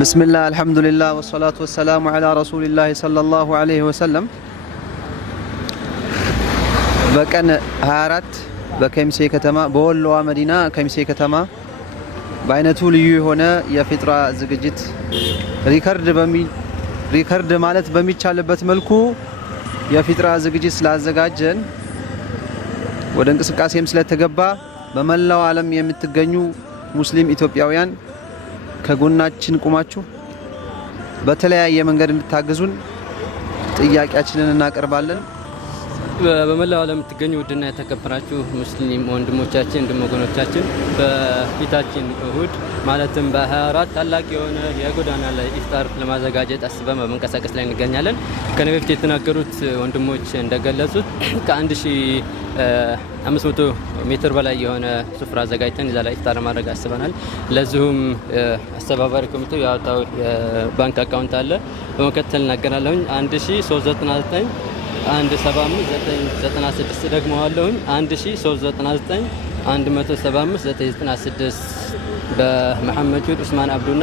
بسم الله الحمد لله والصلاة والسلام على رسول الله صلى الله عليه وسلم بكن هارات بكمسي كتما بولوا مدينة كمسي كتما بعينتو ليو هنا يفترة زجاجت ريكارد مالت بميتشالبت ملكو يفترة زجاجت لا زجاجن ودنك سكاسيم سلا تجبا بملاو عالم يمتجنيو مسلم إثيوبياويان ከጎናችን ቆማችሁ በተለያየ መንገድ እንድታገዙን ጥያቄያችንን እናቀርባለን። በመላው ዓለም የምትገኙ ውድና የተከበራችሁ ሙስሊም ወንድሞቻችን ወገኖቻችን በፊታችን እሁድ ማለትም በ24 ታላቅ የሆነ የጎዳና ላይ ኢፍጣር ለማዘጋጀት አስበን በመንቀሳቀስ ላይ እንገኛለን። ከነዚህ በፊት የተናገሩት ወንድሞች እንደገለጹት ከ1500 ሜትር በላይ የሆነ ስፍራ አዘጋጅተን እዛ ላይ ኢፍጣር ማድረግ አስበናል። ለዚሁም አስተባባሪ ኮሚቴው ያወጣው ባንክ አካውንት አለ። በመከተል እናገራለሁ 1399 175 ደግሞ አለሁኝ 1399 175 በመሐመድ ዑስማን አብዱና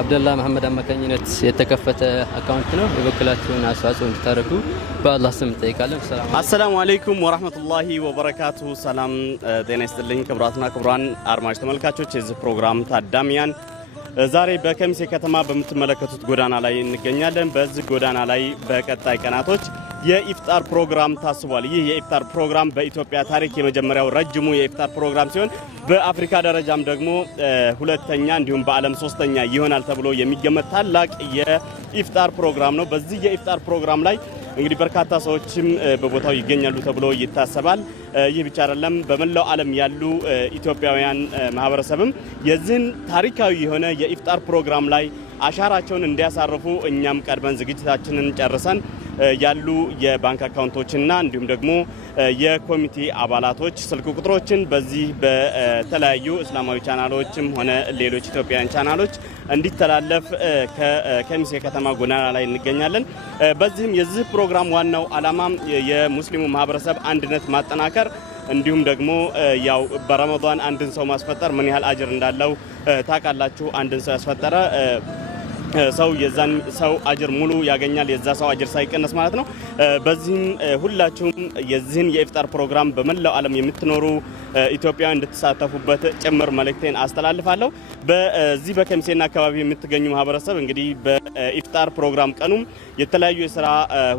አብደላ መሐመድ አማካኝነት የተከፈተ አካውንት ነው። የበኩላችሁን አስተዋጽኦ እንድታደርጉ በአላህ ስም እንጠይቃለን። አሰላሙ አለይኩም ወራህመቱላሂ ወበረካቱ። ሰላም ጤና ይስጥልኝ ክቡራትና ክቡራን አድማጭ ተመልካቾች የዚህ ፕሮግራም ታዳሚያን ዛሬ በከሚሴ ከተማ በምትመለከቱት ጎዳና ላይ እንገኛለን። በዚህ ጎዳና ላይ በቀጣይ ቀናቶች የኢፍጣር ፕሮግራም ታስቧል። ይህ የኢፍጣር ፕሮግራም በኢትዮጵያ ታሪክ የመጀመሪያው ረጅሙ የኢፍጣር ፕሮግራም ሲሆን በአፍሪካ ደረጃም ደግሞ ሁለተኛ እንዲሁም በዓለም ሶስተኛ ይሆናል ተብሎ የሚገመት ታላቅ የኢፍጣር ፕሮግራም ነው። በዚህ የኢፍጣር ፕሮግራም ላይ እንግዲህ በርካታ ሰዎችም በቦታው ይገኛሉ ተብሎ ይታሰባል። ይህ ብቻ አይደለም፣ በመላው ዓለም ያሉ ኢትዮጵያውያን ማህበረሰብም የዚህን ታሪካዊ የሆነ የኢፍጣር ፕሮግራም ላይ አሻራቸውን እንዲያሳርፉ እኛም ቀድመን ዝግጅታችንን ጨርሰን ያሉ የባንክ አካውንቶችና እንዲሁም ደግሞ የኮሚቴ አባላቶች ስልክ ቁጥሮችን በዚህ በተለያዩ እስላማዊ ቻናሎችም ሆነ ሌሎች ኢትዮጵያውያን ቻናሎች እንዲተላለፍ ከከሚሴ ከተማ ጎዳና ላይ እንገኛለን። በዚህም የዚህ ፕሮግራም ዋናው ዓላማ የሙስሊሙ ማህበረሰብ አንድነት ማጠናከር እንዲሁም ደግሞ ያው በረመዳን አንድን ሰው ማስፈጠር ምን ያህል አጅር እንዳለው ታውቃላችሁ። አንድን ሰው ያስፈጠረ ሰው የዛን ሰው አጅር ሙሉ ያገኛል፣ የዛ ሰው አጅር ሳይቀነስ ማለት ነው። በዚህም ሁላችሁም የዚህን የኢፍጣር ፕሮግራም በመላው ዓለም የምትኖሩ ኢትዮጵያውያን እንድትሳተፉበት ጭምር መልእክቴን አስተላልፋለሁ። በዚህ በከሚሴና አካባቢ የምትገኙ ማህበረሰብ እንግዲህ በኢፍጣር ፕሮግራም ቀኑም የተለያዩ የሥራ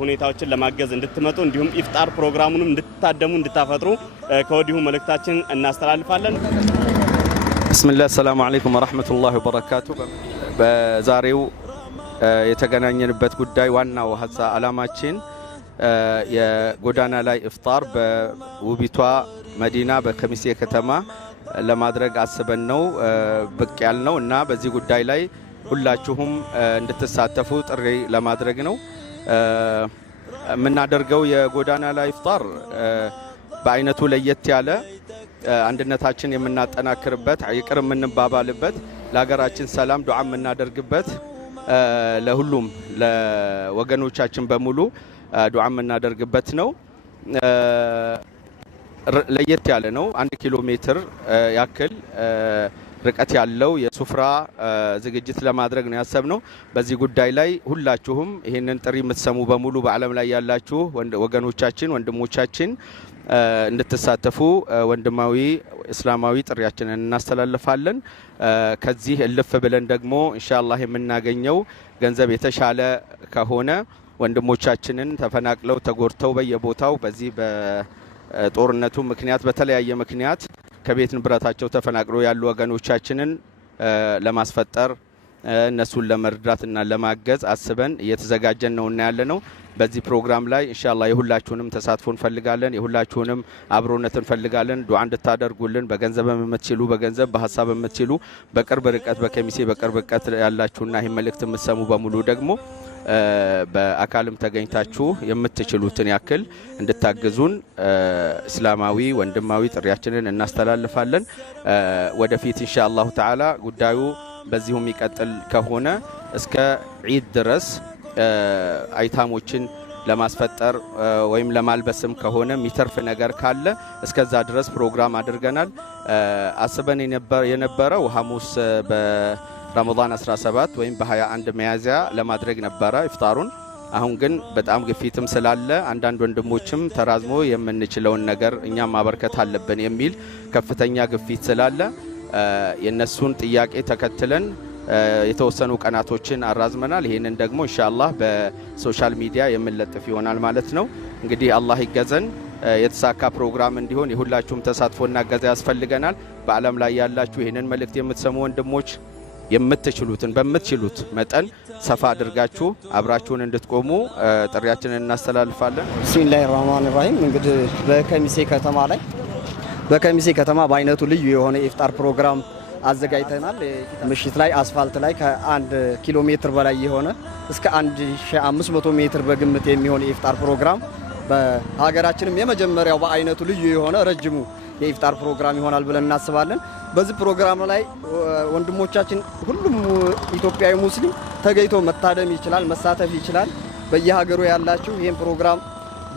ሁኔታዎችን ለማገዝ እንድትመጡ እንዲሁም ኢፍጣር ፕሮግራሙንም እንድትታደሙ እንድታፈጥሩ ከወዲሁ መልእክታችን እናስተላልፋለን። ብስሚላህ ሰላሙ አለይኩም ወራህመቱላሂ ወበረካቱ። በዛሬው የተገናኘንበት ጉዳይ ዋናው ዓላማችን የጎዳና ላይ ኢፍጣር በውቢቷ መዲና በከሚሴ ከተማ ለማድረግ አስበን ነው ብቅ ያልነው እና በዚህ ጉዳይ ላይ ሁላችሁም እንድትሳተፉ ጥሪ ለማድረግ ነው የምናደርገው። የጎዳና ላይ ኢፍጣር በአይነቱ ለየት ያለ አንድነታችን የምናጠናክርበት ይቅር የምንባባልበት ለሀገራችን ሰላም ዱዓ የምናደርግበት ለሁሉም ለወገኖቻችን በሙሉ ዱዓ የምናደርግበት ነው። ለየት ያለ ነው። 1 ኪሎ ሜትር ያክል ርቀት ያለው የሱፍራ ዝግጅት ለማድረግ ነው ያሰብነው። በዚህ ጉዳይ ላይ ሁላችሁም ይህንን ጥሪ የምትሰሙ በሙሉ በዓለም ላይ ያላችሁ ወገኖቻችን ወንድሞቻችን እንድትሳተፉ ወንድማዊ እስላማዊ ጥሪያችንን እናስተላልፋለን። ከዚህ እልፍ ብለን ደግሞ ኢንሻአላህ የምናገኘው ገንዘብ የተሻለ ከሆነ ወንድሞቻችንን ተፈናቅለው ተጎድተው በየቦታው በዚህ በጦርነቱ ምክንያት በተለያየ ምክንያት ከቤት ንብረታቸው ተፈናቅለው ያሉ ወገኖቻችንን ለማስፈጠር እነሱን ለመርዳትና ለማገዝ አስበን እየተዘጋጀን ነውና ያለነው። በዚህ ፕሮግራም ላይ ኢንሻአላህ የሁላችሁንም ተሳትፎ እንፈልጋለን። የሁላችሁንም አብሮነት እንፈልጋለን። ዱዓ እንድታደርጉልን በገንዘብ የምትችሉ በገንዘብ በሐሳብ የምትችሉ በቅርብ ርቀት በከሚሴ በቅርብ ርቀት ያላችሁና ይሄን መልእክት የምትሰሙ በሙሉ ደግሞ በአካልም ተገኝታችሁ የምትችሉትን ያክል እንድታግዙን እስላማዊ ወንድማዊ ጥሪያችንን እናስተላልፋለን። ወደፊት ኢንሻአላህ ተዓላ ጉዳዩ በዚሁ የሚቀጥል ከሆነ እስከ ዒድ ድረስ አይታሞችን ለማስፈጠር ወይም ለማልበስም ከሆነ የሚተርፍ ነገር ካለ እስከዛ ድረስ ፕሮግራም አድርገናል። አስበን የነበረው ሐሙስ ረመዳን 17 ወይም በ21 ሚያዝያ ለማድረግ ነበረ ኢፍጣሩን። አሁን ግን በጣም ግፊትም ስላለ አንዳንድ ወንድሞችም ተራዝሞ የምንችለውን ነገር እኛም ማበርከት አለብን የሚል ከፍተኛ ግፊት ስላለ የነሱን ጥያቄ ተከትለን የተወሰኑ ቀናቶችን አራዝመናል። ይሄንን ደግሞ ኢንሻአላህ በሶሻል ሚዲያ የምንለጥፍ ይሆናል ማለት ነው። እንግዲህ አላህ ይገዘን የተሳካ ፕሮግራም እንዲሆን የሁላችሁም ተሳትፎና እገዛ ያስፈልገናል። በአለም ላይ ያላችሁ ይሄንን መልእክት የምትሰሙ ወንድሞች የምትችሉትን በምትችሉት መጠን ሰፋ አድርጋችሁ አብራችሁን እንድትቆሙ ጥሪያችንን እናስተላልፋለን። ቢስሚላሂር ረህማኒር ረሂም። እንግዲህ በከሚሴ ከተማ በአይነቱ ልዩ የሆነ ኢፍጣር ፕሮግራም አዘጋጅተናል። ምሽት ላይ አስፋልት ላይ ከ1 ኪሎ ሜትር በላይ የሆነ እስከ 1500 ሜትር በግምት የሚሆን የኢፍጣር ፕሮግራም በሀገራችንም የመጀመሪያው በአይነቱ ልዩ የሆነ ረጅሙ የኢፍጣር ፕሮግራም ይሆናል ብለን እናስባለን። በዚህ ፕሮግራም ላይ ወንድሞቻችን ሁሉም ኢትዮጵያዊ ሙስሊም ተገኝቶ መታደም ይችላል፣ መሳተፍ ይችላል። በየሀገሩ ያላችሁ ይህን ፕሮግራም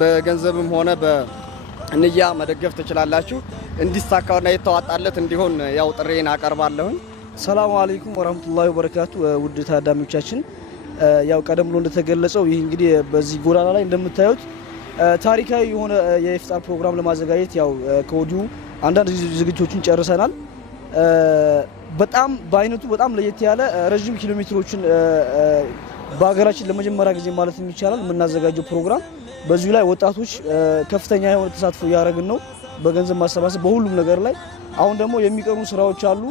በገንዘብም ሆነ በንያ መደገፍ ትችላላችሁ። እንዲሳካውና የተዋጣለት እንዲሆን ያው ጥሬን አቀርባለሁ። ሰላም አለይኩም ወራህመቱላሂ ወበረካቱ። ውድ ታዳሚዎቻችን ያው ቀደም ብሎ እንደተገለጸው ይህ እንግዲህ በዚህ ጎዳና ላይ እንደምታዩት ታሪካዊ የሆነ የኢፍጣር ፕሮግራም ለማዘጋጀት ያው ከወዲሁ አንዳንድ ዝግጅቶችን ጨርሰናል። በጣም በአይነቱ በጣም ለየት ያለ ረጅም ኪሎ ሜትሮችን በሀገራችን ለመጀመሪያ ጊዜ ማለት ይቻላል የምናዘጋጀው ፕሮግራም። በዚሁ ላይ ወጣቶች ከፍተኛ የሆነ ተሳትፎ እያደረግን ነው፣ በገንዘብ ማሰባሰብ በሁሉም ነገር ላይ። አሁን ደግሞ የሚቀሩ ስራዎች አሉ።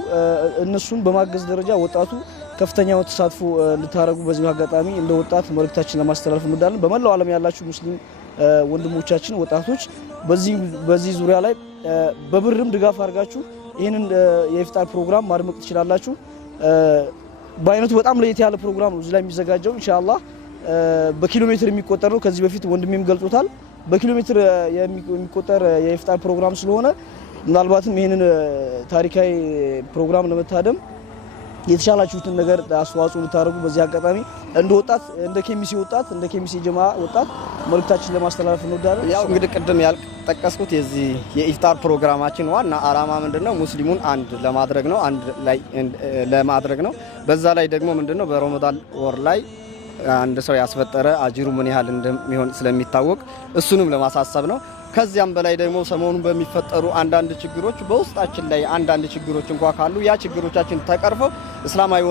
እነሱን በማገዝ ደረጃ ወጣቱ ከፍተኛ የሆነ ተሳትፎ እንድታደርጉ በዚህ አጋጣሚ እንደ ወጣት መልእክታችን ለማስተላለፍ እንወዳለን። በመላው ዓለም ያላችሁ ሙስሊም ወንድሞቻችን ወጣቶች በዚህ ዙሪያ ላይ በብርም ድጋፍ አድርጋችሁ ይህንን የኢፍጣር ፕሮግራም ማድመቅ ትችላላችሁ። በአይነቱ በጣም ለየት ያለ ፕሮግራም ነው እዚህ ላይ የሚዘጋጀው። ኢንሻአላህ በኪሎ ሜትር የሚቆጠር ነው። ከዚህ በፊት ወንድሜም ገልጾታል። በኪሎ ሜትር የሚቆጠር የኢፍጣር ፕሮግራም ስለሆነ ምናልባትም ይህንን ታሪካዊ ፕሮግራም ለመታደም የተሻላችሁትን ነገር አስተዋጽኦ ልታደርጉ በዚህ አጋጣሚ እንደ ወጣት እንደ ኬሚሴ ጀማ ወጣት መልእክታችን ለማስተላለፍ እንወዳለን። ያው እንግዲህ ቅድም ያልጠቀስኩት የዚህ የኢፍጣር ፕሮግራማችን ዋና አላማ ምንድነው? ሙስሊሙን አንድ ለማድረግ ነው። በዛ ላይ ደግሞ ምንድነው በረመዳን ወር ላይ አንድ ሰው ያስፈጠረ አጅሩ ምን ያህል እንደሚሆን ስለሚታወቅ እሱንም ለማሳሰብ ነው። ከዚያም በላይ ደግሞ ሰሞኑን በሚፈጠሩ አንዳንድ ችግሮች በውስጣችን ላይ አንዳንድ ችግሮች እንኳን ካሉ ያ ችግሮቻችን ተቀርፈው እስላማዊ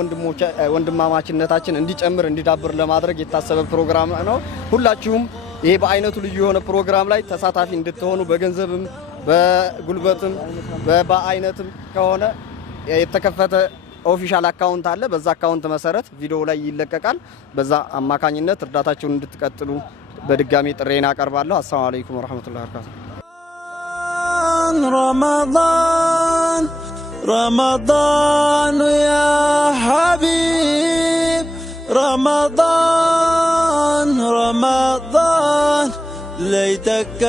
ወንድማማችነታችን እንዲጨምር እንዲዳብር ለማድረግ የታሰበ ፕሮግራም ነው። ሁላችሁም ይሄ በአይነቱ ልዩ የሆነ ፕሮግራም ላይ ተሳታፊ እንድትሆኑ በገንዘብም በጉልበትም በአይነትም ከሆነ የተከፈተ ኦፊሻል አካውንት አለ። በዛ አካውንት መሰረት ቪዲዮ ላይ ይለቀቃል። በዛ አማካኝነት እርዳታችሁን እንድትቀጥሉ በድጋሚ ጥሬን አቀርባለሁ። አሰላሙ አለይኩም ወራህመቱላሂ ወበረካቱ። ረመዳን ያ ሐቢብ ረመዳን ለይተከ